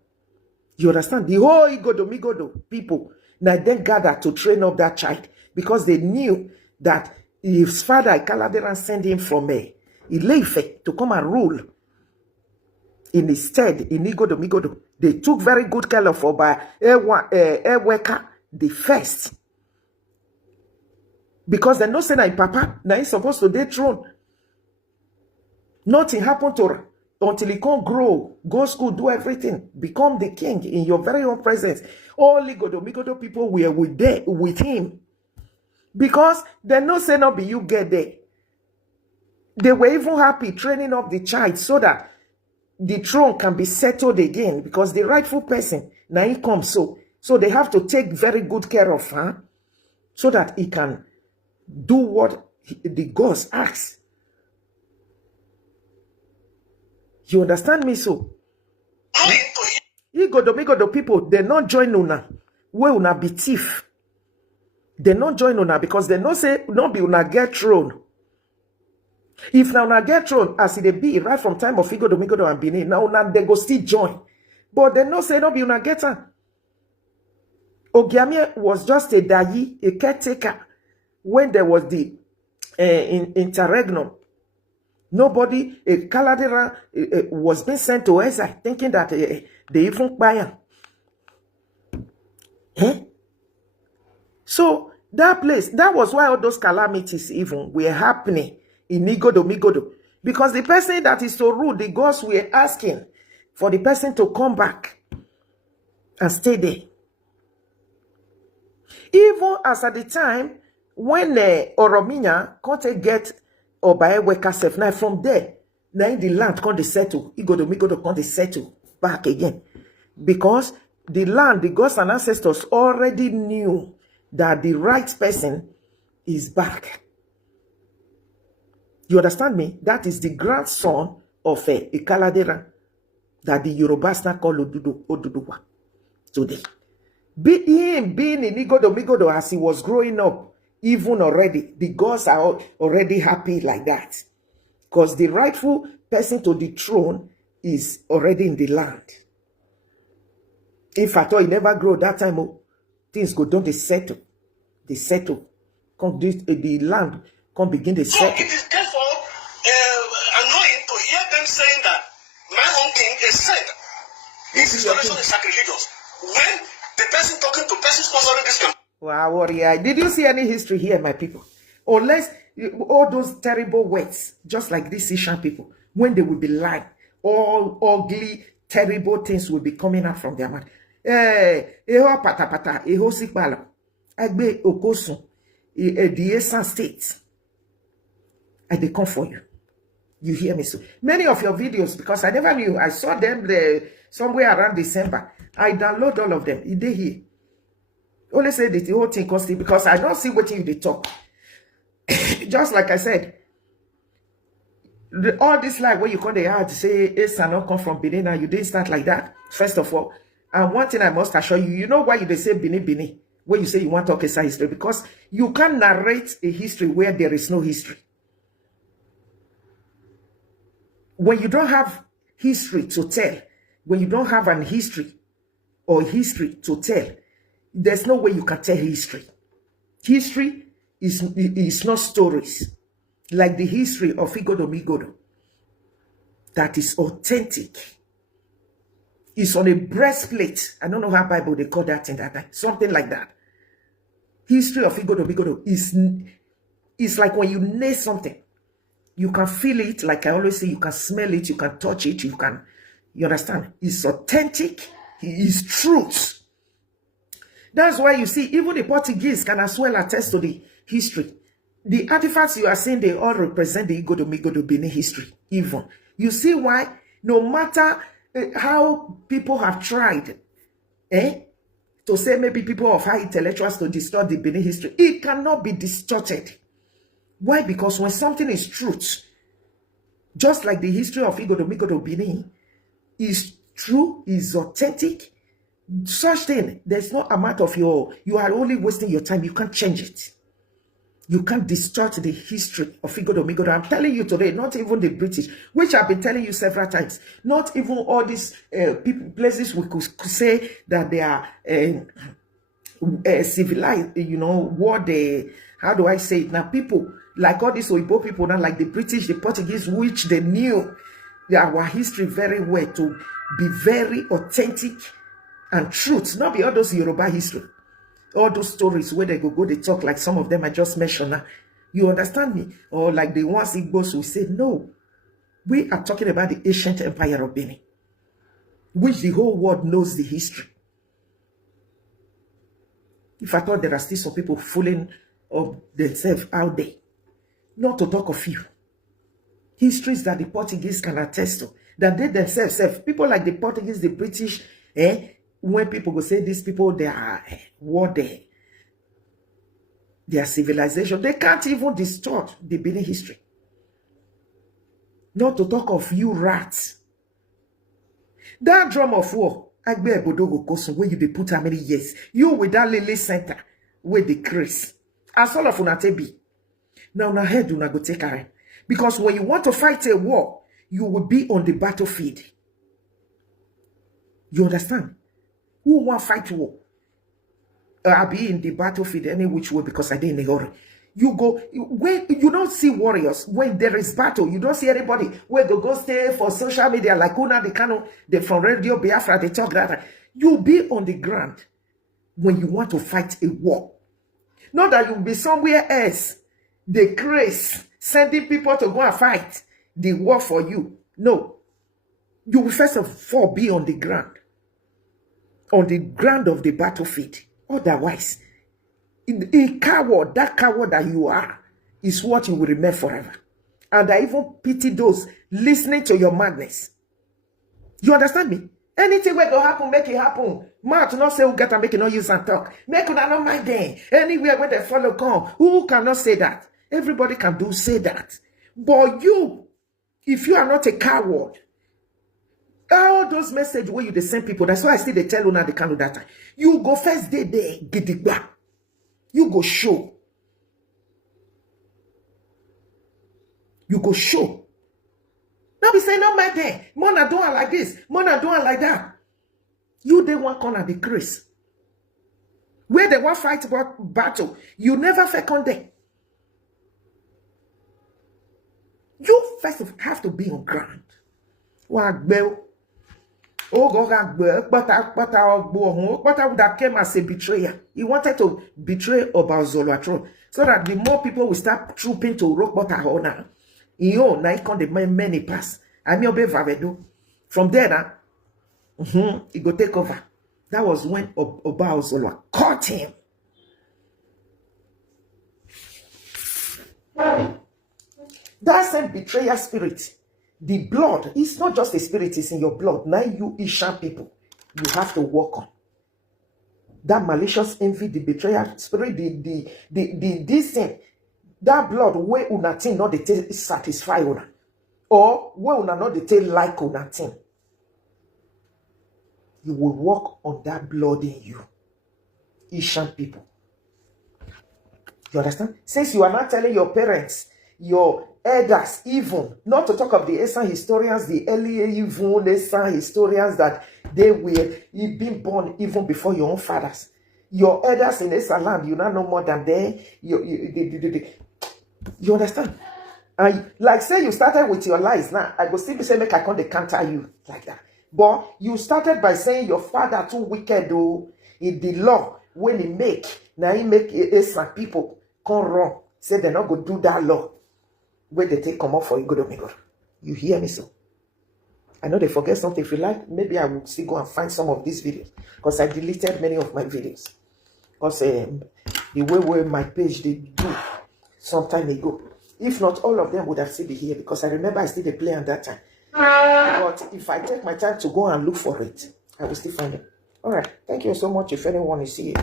You understand? The whole Igodo people now then gather to train up that child because they knew that his father, Kaladeran, sent him from Ileife to come and rule. In his stead, in Igodo, they took very good care of Oba Eweka the first. Because they know say na papa, now he's supposed to dethrone. Nothing happened to her until he can't grow, go school, do everything, become the king in your very own presence. All Migodo people were with him. Because they no say not be you get there. They were even happy training up the child so that the throne can be settled again. Because the rightful person, now he comes so. So they have to take very good care of her so that he can do what the gods ask. You understand me so? Igodo people, they not join una. Where una be thief. They not join una because they not say not be una get throne. If now una get throne as it be right from time of Igodo and Benin, now una they go still join. But they not say not be una get her. Ogiamie was just a dayi, a caretaker when there was the interregnum. Nobody, Kaladera was being sent to Esan, thinking that they even buy him. So that place, that was why all those calamities even were happening in Migodo. Because the person that is so rude, the gods were asking for the person to come back and stay there. Even as at the time when Orominya can't get Obaeweka self, now from there, now in the land can't settle. Migodo can't settle back again. Because the land, the gods and ancestors already knew that the right person is back. You understand me? That is the grandson of a Kaladera that the Yorubas now call Oduduwa today. Him being in Migodo as he was growing up, even already, the gods are already happy like that. Because the rightful person to the throne is already in the land. If at all he never grow that time, things go down, they settle. They settle. The land can begin to settle. So it is therefore annoying to hear them saying that my own king is said. His installation is sacrilegious. When the person talking to person sponsoring this campaign. Wow, warrior. Did you see any history here, my people? Unless all those terrible words, just like these Ishan people, when they will be lying, all ugly, terrible things will be coming out from their mouth. Eho patapata, eho sikbalo, agbe okosun, the Esan state. And they come for you. You hear me so? Many of your videos, because I never knew, I saw them there somewhere around December. I download all of them. They here. Only say that the whole thing costing because I don't see what you they talk. Just like I said, all this like when you call the hard to say Esan not come from Benin and you didn't start like that. First of all, and one thing I must assure you, you know why they say Benin when you say you want to talk Esan history, because you can't narrate a history where there is no history. When you don't have history to tell, when you don't have an history or history to tell, there's no way you can tell history. History is not stories. Like the history of Migodo. That is authentic. It's on a breastplate. I don't know how Bible they call that in that time. Something like that. history of Igodo is like when you nail something. You can feel it, like I always say, you can smell it, you can touch it, you understand? It's authentic, it's truth. That's why you see, even the Portuguese can as well attest to the history. The artifacts you are seeing, they all represent the Igodo Benin history, even. You see why, no matter how people have tried, to say maybe people of high intellectuals to distort the Benin history, it cannot be distorted. Why? Because when something is truth, just like the history of Igodo Benin is true, is authentic, such thing, there's no amount of you are only wasting your time. You can't change it. You can't distort the history of Igodo. I'm telling you today, not even the British, which I've been telling you several times, not even all these places we could say that they are civilized, what they, how do I say it now? People like all these Oyibo people now, like the British, the Portuguese, which they knew our history very well to be very authentic and truth, not be all those Yoruba history, all those stories where they go, they talk like some of them I just mentioned now. You understand me? Or like the ones Igbos will say, no, we are talking about the ancient empire of Benin, which the whole world knows the history. If I thought there are still some people fooling of themselves out there, not to talk of you. Histories that the Portuguese can attest to, that they themselves, people like the Portuguese, the British, when people go say these people, they are what their civilization, they can't even distort the Benin history. Not to talk of you rats. That drum of war, Agbe Bodogo Kosun, where you they put how many years? You with that Lily Center, where the Chris. As all of Unate be. Now head do not go take her. Because when you want to fight a war, you will be on the battlefield. You understand? Who want fight war? I'll be in the battlefield any which way because I didn't in a hurry. You go, when you don't see warriors, when there is battle, you don't see anybody where they go stay for social media like Una, they from Radio Biafra, they talk that. You be on the ground when you want to fight a war. Not that you'll be somewhere else, the grace, sending people to go and fight the war for you. No. You will first of all be on the ground of the battlefield. Otherwise, a coward, that coward that you are, is what you will remain forever. And I even pity those listening to your madness. You understand me? Anything where go happen, make it happen. Mouth not say who get and make it no use and talk. Make it not mind them. Anywhere where they follow come. Who cannot say that? Everybody can say that. But you, if you are not a coward, all those messages where you the same people, that's why I still they tell you now they can't do that time. You go first day there, get it back. You go show. You go show. Now be saying, no, my day. Mona doing like this. Mona doing like that. You they want corner the Chris. Where they want fight about battle, you never fecond them. You first have to be on ground. Oh God, but that came as a betrayer. He wanted to betray about Zoloatron so that the more people will start trooping to rock butter now. You now can the many pass. I mean, from there, he go take over. That was when Oba Zoloa caught him. That same betrayer spirit. The blood, it's not just a spirit, it's in your blood. Now you Ishan people, you have to work on. That malicious envy, the betrayal spirit, this thing, that blood, where unatin not they satisfy una. Or where una not they like unatin. You will work on that blood in you. Ishan people. You understand? Since you are not telling your parents, your elders, even, not to talk of the Esan historians, the earlier even Esan historians that they were being born even before your own fathers. Your elders in Esan land, you not know more than they. You understand? And like say you started with your lies now, I go still be saying make I can't counter you like that. But you started by saying your father too wicked though in the law. when he make, now he make Esan people come run, say they're not going to do that law when they take come up for Igodomigoro. You hear me so? I know they forget something. If you like, maybe I will still go and find some of these videos because I deleted many of my videos because the way my page they do some time ago. If not, all of them would have still be here because I remember I still play at that time. But if I take my time to go and look for it, I will still find it. All right. Thank you so much. If anyone is here,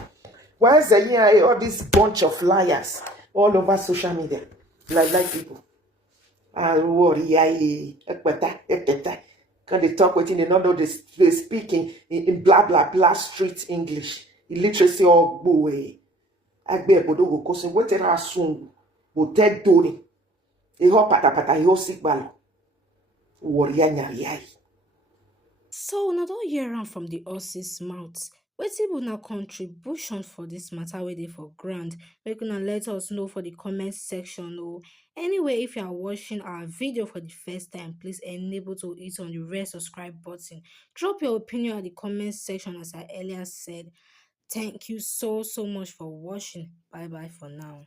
why is there here all this bunch of liars all over social media, like people? Can they talk within another? They speak in blah blah blah street English, illiteracy or boy. Agbe bodo go kosin wetin asun go ted doni. Iho patapata iho sikbalo. Warrior nyariai. So na don hear am from the horses mouth. Wetin be una contribution for this matter wey dey for ground? Make una let us know for the comment section o. Anyway, if you are watching our video for the first time, please enable to hit on the red subscribe button. Drop your opinion at the comment section as I earlier said. Thank you so much for watching. Bye bye for now.